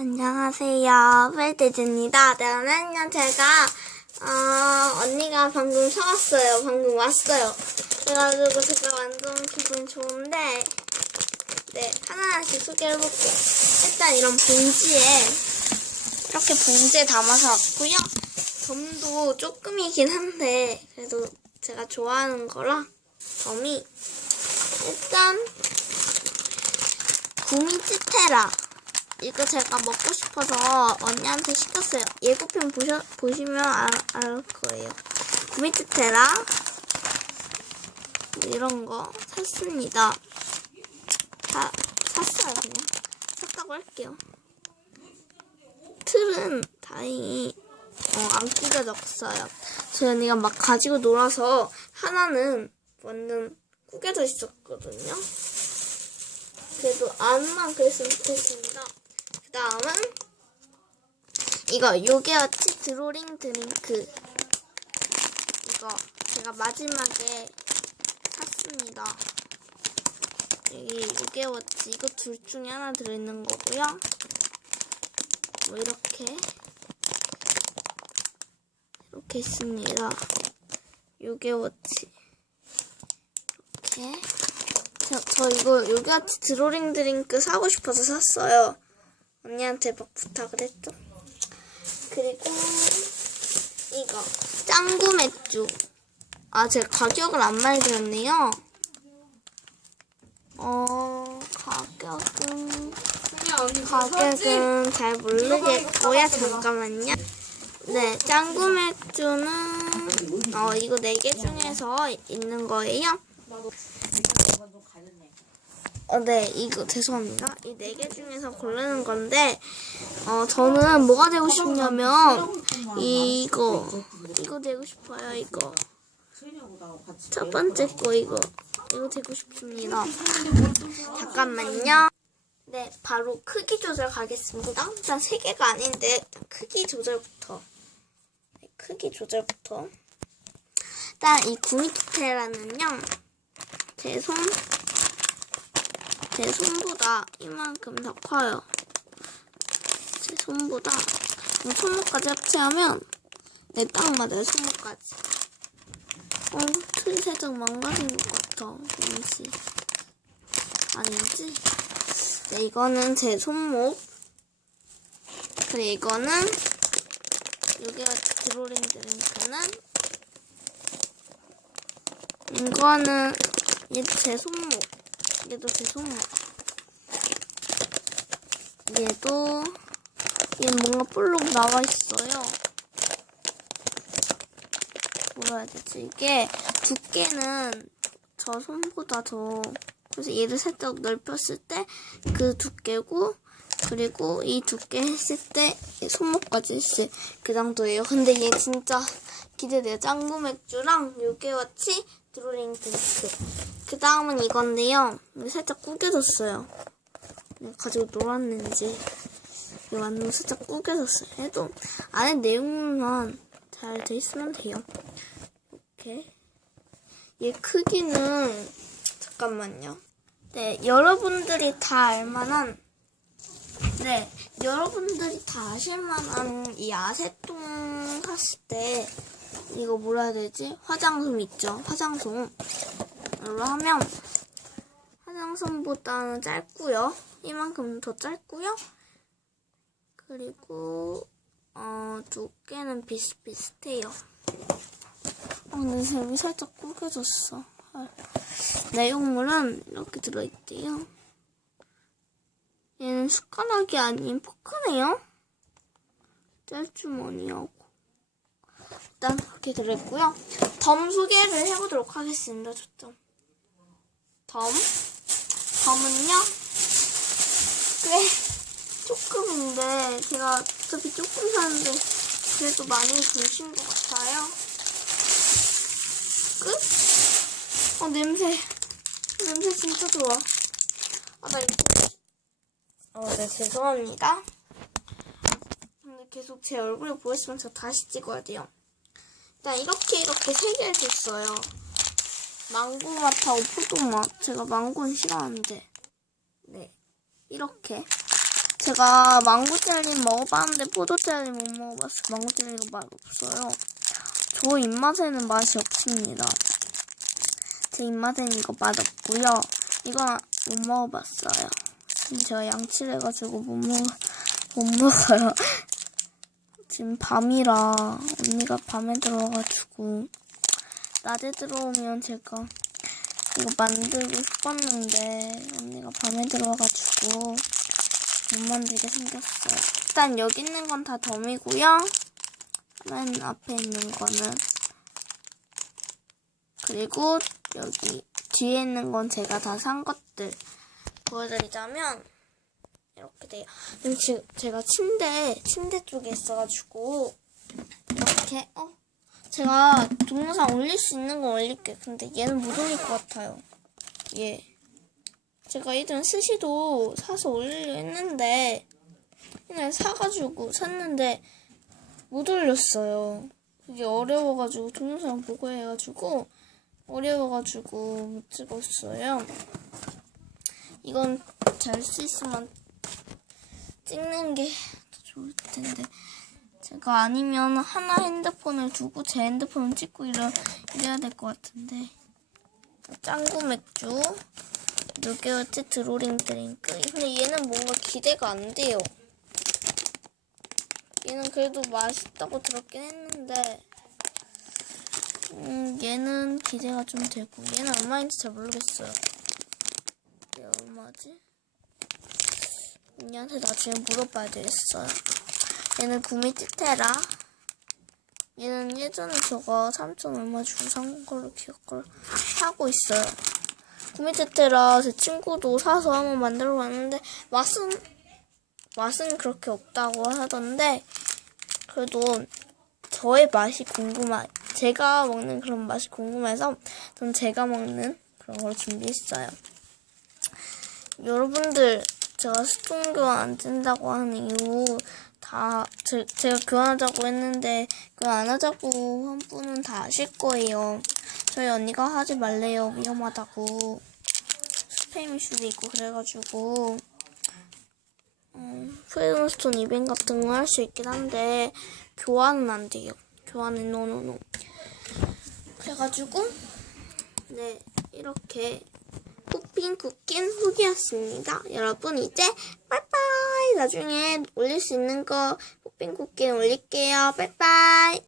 안녕하세요. 펠테즈입니다. 네, 오늘은요, 제가, 어, 언니가 방금 사왔어요. 방금 왔어요. 그래가지고 제가 완전 기분 좋은데, 네, 하나하나씩 소개해볼게요. 일단 이런 봉지에, 이렇게 봉지에 담아서 왔고요. 점도 조금이긴 한데, 그래도 제가 좋아하는 거라, 점이, 일단, 구미치테라. 이거 제가 먹고 싶어서 언니한테 시켰어요. 예고편 보셔, 보시면 알, 알 거예요. 구미치테라. 뭐 이런 거 샀습니다. 다 샀어요, 그냥. 샀다고 할게요. 틀은 다행히 어, 안 구겨졌어요. 저희 언니가 막 가지고 놀아서 하나는 완전 구겨져 있었거든요. 그래도 안만 그랬으면 좋겠습니다. 그 다음은 이거 요게어치 드로링 드링크 이거 제가 마지막에 샀습니다. 여기 요게워치 이거 둘 중에 하나 들어있는 거고요. 뭐 이렇게 이렇게 있습니다. 요게워치 이렇게 저, 저 이거 요기아치 드로링 드링크 사고 싶어서 샀어요. 언니한테 막 부탁을 했죠. 그리고 이거 짱구 맥주. 아, 제가 가격을 안 말드렸네요. 어, 가격은 가격은 잘 모르겠고요. 잠깐만요. 네, 짱구 맥주는 어 이거 네 개 중에서 있는 거예요. 어, 네, 이거 죄송합니다. 이 네 개 중에서 고르는 건데, 어, 저는 뭐가 되고 싶냐면, 이거, 이거 되고 싶어요, 이거. 첫 번째 거, 이거. 이거 되고 싶습니다. 잠깐만요. 네, 바로 크기 조절 가겠습니다. 일단 세 개가 아닌데, 일단 크기 조절부터. 네, 크기 조절부터. 일단 이 구미 토테라는요, 제 손, 제 손보다 이만큼 더 커요. 제 손보다 이 손목까지 합체하면 네, 딱 맞아요. 손목까지. 어, 틀이 살짝 망가진 것 같아. 왠지. 아니지? 네, 이거는 제 손목. 그리고 이거는 여기가 드로링 드링크는 이거는 얘제 손목. 얘도 제 손목. 얘도 얘 뭔가 볼록 나와 있어요. 뭐라 해야 되지? 이게 두께는 저 손보다 더 그래서 얘를 살짝 넓혔을 때 그 두께고 그리고 이 두께 했을 때 손목까지 했을 그 정도예요. 근데 얘 진짜 기대돼요. 짱구 맥주랑 요게와치 드로링 드링크. 그 다음은 이건데요. 살짝 구겨졌어요. 가지고 놀았는지. 완전 살짝 구겨졌어요. 해도 안에 내용만 잘 돼 있으면 돼요. 이렇게. 얘 크기는 잠깐만요. 네, 여러분들이 다 알만한 네, 여러분들이 다 아실만한 이 아세통 샀을 때 이거 뭐라 해야 되지? 화장솜 있죠? 화장솜. 이로 하면 화장솜보다는 짧고요. 이만큼 더 짧고요. 그리고 어 두께는 비슷비슷해요. 어, 근데 쌤이 살짝 구겨졌어. 헐. 내용물은 이렇게 들어있대요. 얘는 숟가락이 아닌 포크네요. 짤주머니하고. 일단 그렇게 들어있고요. 덤 소개를 해보도록 하겠습니다. 초점. 덤. 덤은요. 꽤 조금인데 제가 어차피 조금 사는데 그래도 많이 드신 것 같아요. 끝? 어 냄새. 냄새 진짜 좋아. 아 나 이거 어, 네, 죄송합니다. 근데 계속 제 얼굴을 보였으면 저 다시 찍어야 돼요. 일단 이렇게 이렇게 세 개를 줬어요. 망고 맛하고 포도 맛. 제가 망고는 싫어하는데. 네. 이렇게. 제가 망고 젤리 먹어봤는데 포도 젤리 못 먹어봤어요. 망고 젤리가 맛없어요. 저 입맛에는 맛이 없습니다. 제 입맛에는 이거 맛없고요. 이건 못 먹어봤어요. 지금 제가 양치를 해가지고 못 먹, 못 먹어요. 지금 밤이라 언니가 밤에 들어와가지고 낮에 들어오면 제가 이거 만들고 싶었는데 언니가 밤에 들어와가지고 못 만들게 생겼어요. 일단 여기 있는 건 다 덤이고요. 맨 앞에 있는 거는 그리고 여기 뒤에 있는 건 제가 다 산 것들 보여드리자면 이렇게 돼요. 지금 지- 제가 침대 침대 쪽에 있어가지고 이렇게 어 제가 동영상 올릴 수 있는 건 올릴게. 근데 얘는 못 올릴 것 같아요. 얘 제가 이전 스시도 사서 올리려 했는데 그냥 사가지고 샀는데 못 올렸어요. 이게 어려워가지고 동영상 보고 해가지고 어려워가지고 못 찍었어요. 이건 잘 수 있으면 찍는 게 더 좋을 텐데 제가 아니면 하나 핸드폰을 두고 제 핸드폰을 찍고 이러, 이래야 될 것 같은데 짱구 맥주 누게어트 드로링 드링크 근데 얘는 뭔가 기대가 안 돼요. 얘는 그래도 맛있다고 들었긴 했는데 음, 얘는 기대가 좀 되고 얘는 얼마인지 잘 모르겠어요. 얘 얼마지? 언니한테 나중에 물어봐야 되겠어요. 얘는 구미 티테라. 얘는 예전에 저거 3천 얼마 주고 산 걸로 기억을 하고 있어요. 구미 티테라 제 친구도 사서 한번 만들어 봤는데 맛은 맛은 그렇게 없다고 하던데 그래도 저의 맛이 궁금하 제가 먹는 그런 맛이 궁금해서 전 제가 먹는 그런 걸 준비했어요. 여러분들 제가 교환 안 된다고 하는 이유 다 제, 제가 교환하자고 했는데 교환 안 하자고 한 분은 다 아실 거예요. 저희 언니가 하지 말래요 위험하다고 스팸 이슈도 있고 그래가지고 음, 프리덤스톤 이벤트 같은 거 할 수 있긴 한데 교환은 안 돼요. 교환은 노노노. 그래가지고 네 이렇게 쿠핑 쿠킨 후기였습니다. 여러분 이제 빠이빠이 나중에 올릴 수 있는 거 쿠핑 쿠킨 올릴게요. 빠이빠이